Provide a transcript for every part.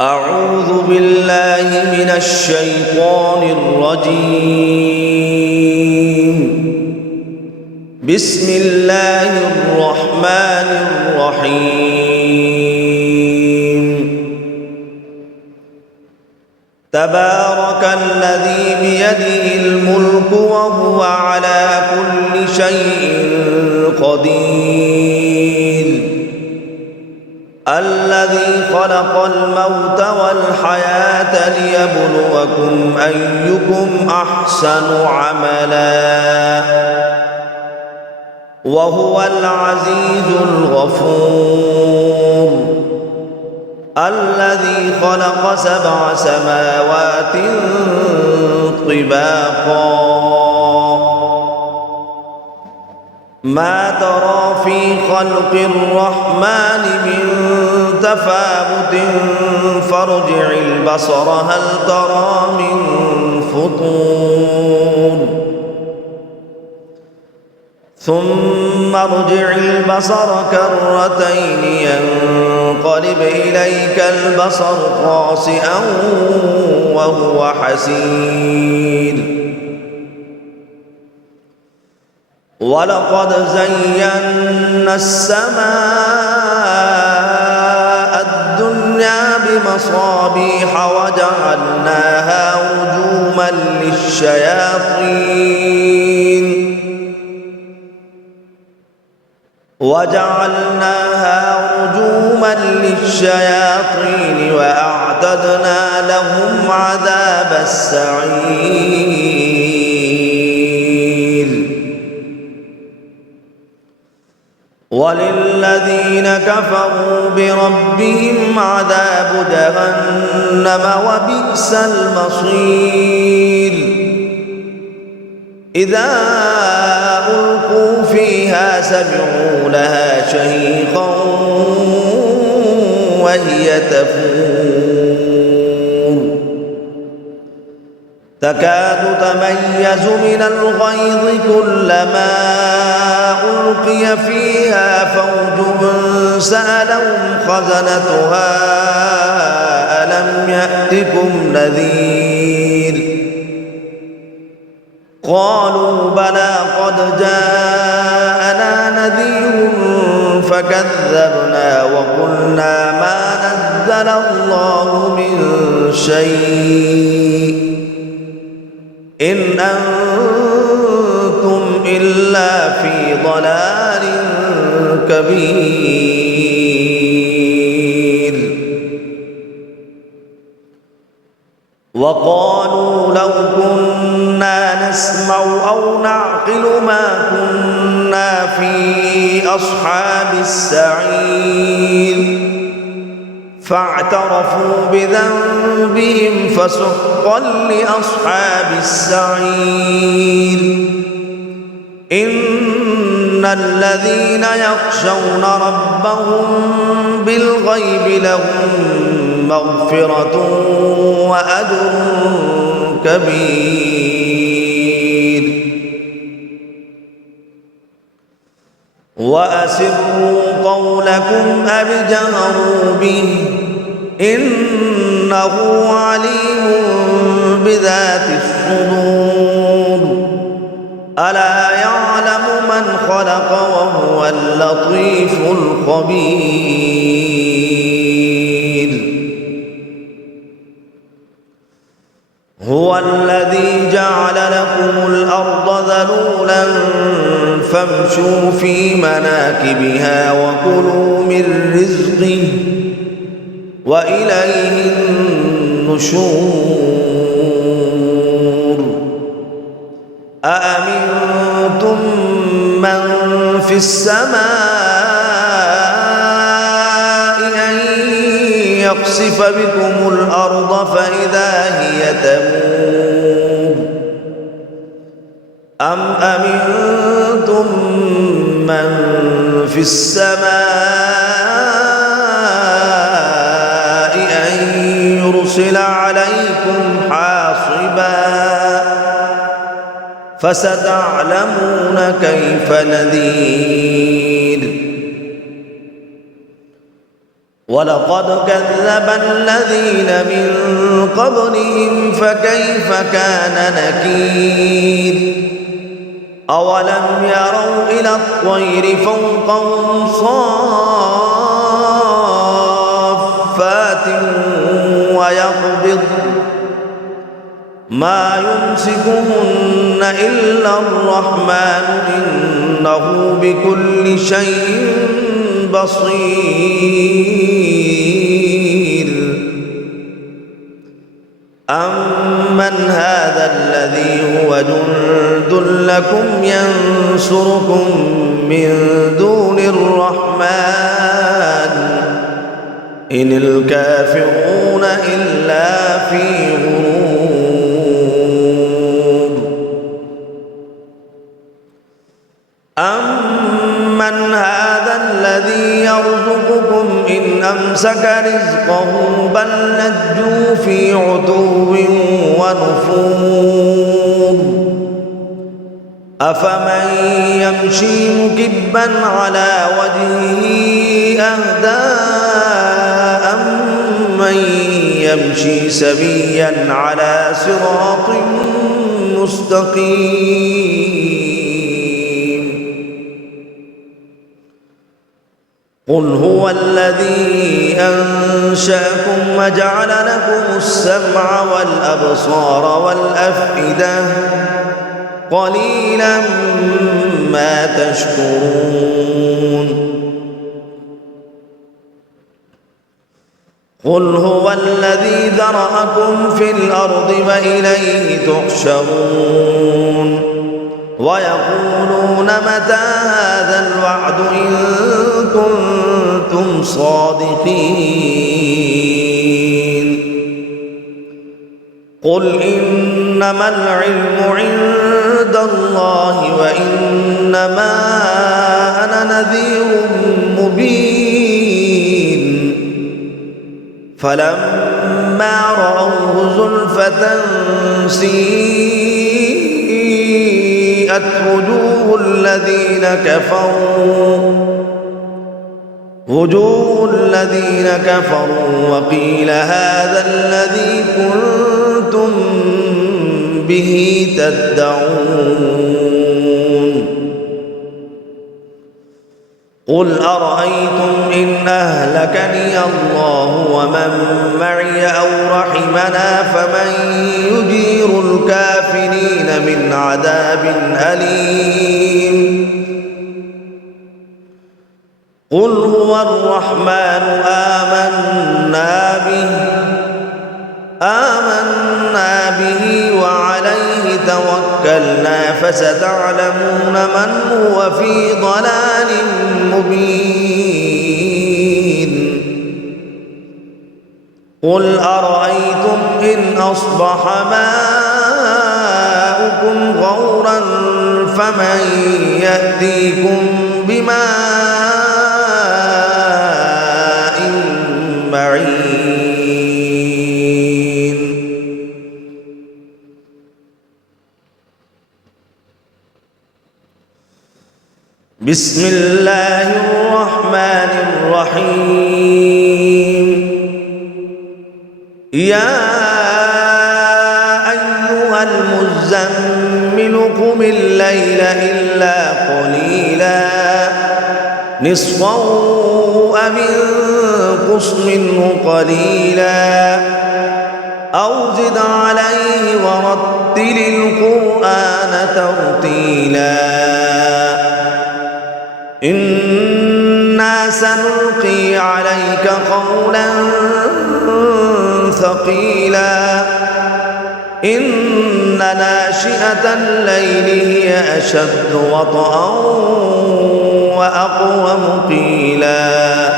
أعوذ بالله من الشيطان الرجيم. بسم الله الرحمن الرحيم. تبارك الذي بيده الملك وهو على كل شيء قدير. الذي خلق الموت والحياة ليبلوكم أيكم أحسن عملا وهو العزيز الغفور. الذي خلق 7 سماوات طباقا ما ترى في خلق الرحمن من تفاوت فارجع البصر هل ترى من فطور ثم ارجع البصر كرتين ينقلب إليك البصر خاسئا وهو حسير. ولقد زينا السماء الدنيا بمصابيح وجعلناها رجوما للشياطين وأعتدنا لهم عذاب السعير. وللذين كفروا بربهم عذاب جهنم وبئس المصير. إذا ألقوا فيها سمعوا لها شهيقا وهي تفور تكاد تميز من الغيظ كلما ألقي فيها فوج سألهم خزنتها ألم يأتكم نذير قالوا بلى قد جاءنا نذير فكذبنا وقلنا ما نزل الله من شيء إن أنتم إلا في ضلال كبير. وقالوا لو كنا نسمع أو نعقل ما كنا في أصحاب السعير فاعترفوا بذنبهم فسحقا لأصحاب السعير. إن الذين يخشون ربهم بالغيب لهم مغفرة وأجر كبير. وأسروا قولكم أو اجهروا به إنه عليم بذات الصدور. ألا يعلم من خلق وهو اللطيف الخبير. هو الذي جعل لكم الأرض ذلولا فامشوا في مناكبها وكلوا من رزقه وإليه النشور. أأمنتم من في السماء أن يخسف بكم الأرض فإذا هي تمور أم أمنتم من في السماء أن يرسل عليكم حاصبا فستعلمون كيف نذير. ولقد كذب الذين من قبلهم فكيف كان نكير أولم يروا إلى الطير فوقهم صافات ويقبض ما يمسكهن إلا الرحمن إنه بكل شيء بصير أمن هذا الذي هو جند لكم ينصركم من دون الرحمن إن الكافرون إلا في غرور أمن هذا الذي يرزقكم إن أمسك رزقه بل لجوا في عتو ونفور أفمن يمشي مكبا على وجهه أهدى أمن يمشي سويا على صراط مستقيم قل هو الذي أنشأكم وجعل لكم السمع والأبصار والأفئدة قليلا ما تشكرون قل هو الذي ذرأكم في الأرض وإليه تحشرون ويقولون متى هذا الوعد إن كنتم صادقين قل إنما العلم عند الله وإنما أنا نذير مبين فلما رأوه زلفة سيئت وجوه الذين كفروا وقيل هذا الذي كنتم به تدعون قل أرأيتم إن أهلكني الله ومن معي أو رحمنا فمن يجير الكافرين من عذاب أليم قل هو الرحمن آمنا به وعليه توكلنا فستعلمون من هو في ضلال مبين قل أرأيتم إن أصبح ماؤكم غورا فمن يأتيكم بماء معين بسم الله الرحمن الرحيم يا أيها المزمل قم الليل إلا قليلا نصفه أو انقص منه قليلا أو زد عليه ورتل القرآن ترتيلا إنا سنلقي عليك قولا ثقيلا إن ناشئة الليل هي أشد وطئا وأقوم قيلا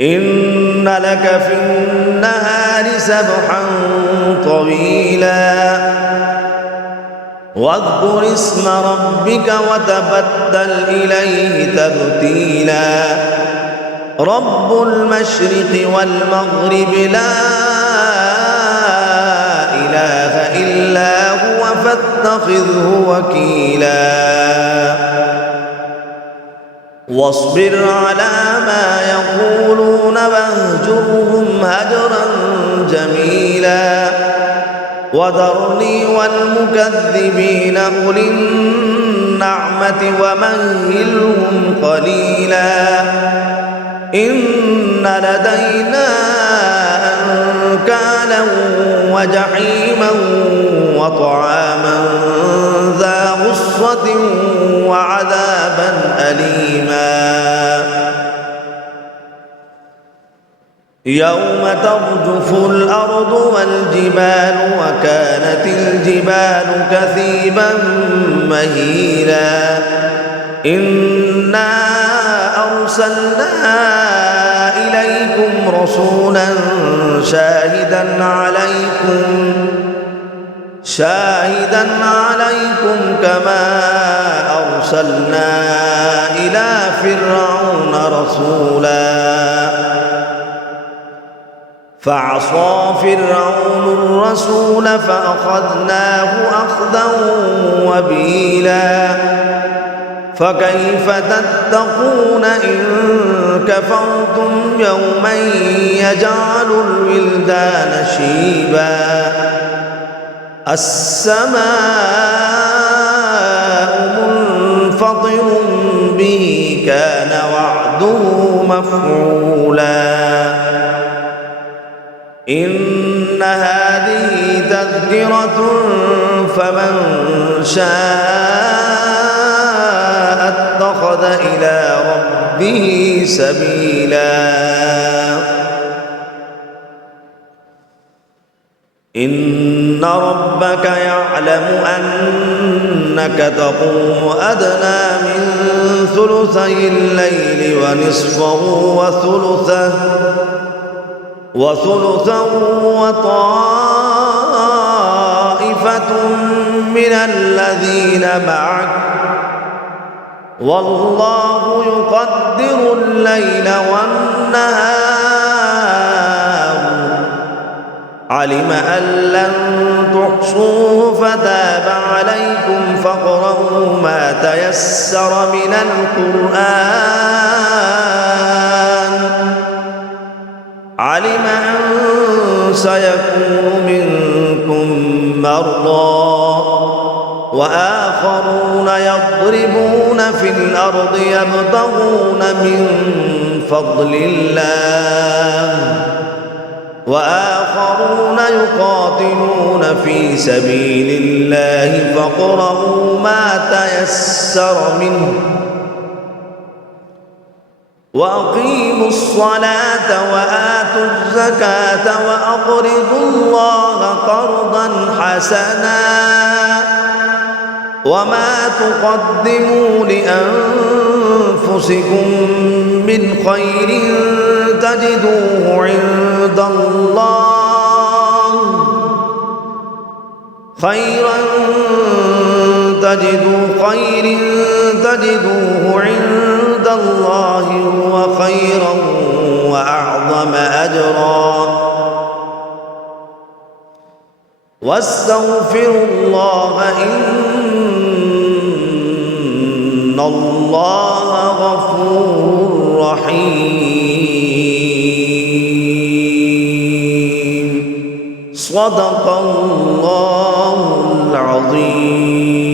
إن لك في النهار سبحا طويلا واذكر اسم ربك وتبتل إليه تبتيلا رب المشرق والمغرب لا إله إلا هو فاتخذه وكيلا واصبر على ما يقولون واهجرهم هجرا جميلا وذرني والمكذبين أولي النعمة ومهلهم قليلا إن لدينا أنكالا وجحيما وطعاما ذا غصة وعذابا أليما يوم ترجف الأرض والجبال وكانت الجبال كثيبا مهيلا إنا أرسلنا إليكم رسولا شاهدا عليكم كما أرسلنا إلى فرعون رسولا فعصى فرعون الرسول فأخذناه أخذا وبيلا فكيف تتقون إن كفرتم يوما يجعل الولدان شيبا السماء منفطر به كان وعده مفعولا إن هذه تذكرة فمن شاء اتخذ إلى ربه سبيلا إن ربك يعلم أنك تقوم أدنى من ثلثي الليل ونصفه وثلثا وطائفة من الذين معك والله يقدر الليل والنهار علم أن لن تحصوه فتاب عليكم فاقرؤوا ما تيسر من القرآن علم أن سيكون منكم مرضى وآخرون يضربون في الأرض يبتغون من فضل الله وآخرون يقاتلون في سبيل الله فاقرؤوا ما تيسر منه وأقيموا الصلاة وآتوا الزكاة وأقرضوا الله قرضا حسنا وما تقدموا لأنفسكم من خير تجدوه عند الله تجدوه عند الله هو خيرا وأعظم أجرا واستغفروا الله إن الله غفور رحيم صدق الله العظيم.